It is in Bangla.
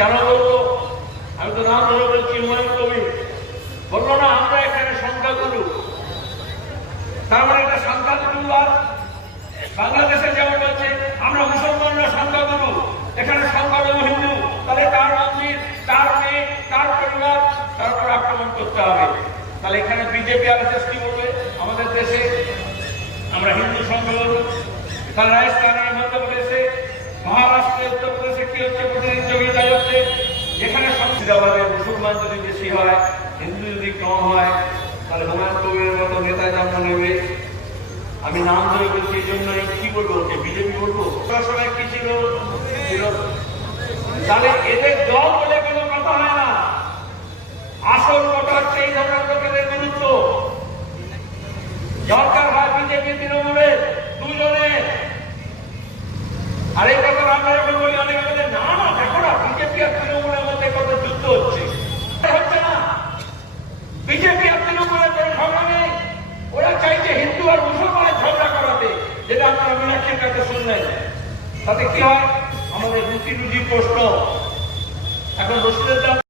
কেন বলব? আমি তো নাম ধরে বলছি হুমায়ুন কবি বলল না, আমরা এখানে সংখ্যাগুরু। তার মানে এটা সংখ্যাগুরু আর বাংলাদেশে যেমন বলছে, আমরা মুসলমানরা সংখ্যাগুরু। এখানে সংখ্যালঘু হিন্দু। তাহলে তার মন্দির, তার মেয়ে, তার পরিবার তার উপর আক্রমণ করতে হবে। তাহলে এখানে বিজেপি আর এস কি বলবে? আমাদের দেশে আমরা হিন্দু সংখ্যালঘু তাহলে রাজস্থানে মধ্যপ্রদেশে, মহারাষ্ট্রে, উত্তরপ্রদেশে কি হচ্ছে প্রতিনিধিত্ব হচ্ছে এখানে মুসলমান যদি বেশি হয়, হিন্দু যদি কম হয়, তাহলে হুমায়ুন কবিরের মতো নেতা জন্ম নেবে। আমি নাম ধরে বলছি, এই জন্যই কি বলব যে বিজেপি বলব? সময় কি ছিল? তাহলে এদের দল বলে কোনো কথা হয় না। আসল কথা হচ্ছে এই ধরনের লোকেদের গুরুত্ব। দরকার হয় বিজেপি, তৃণমূলের দুজনের। আর এই কথা আমরা যখন বলি, অনেকে হিন্দু আর মুসলমানের ঝগড়া করাতে, যেটা আপনারা মীনাক্ষীর কাছে শুনলেন। তাতে কি হয়? আমাদের রুটি রুজি প্রশ্ন।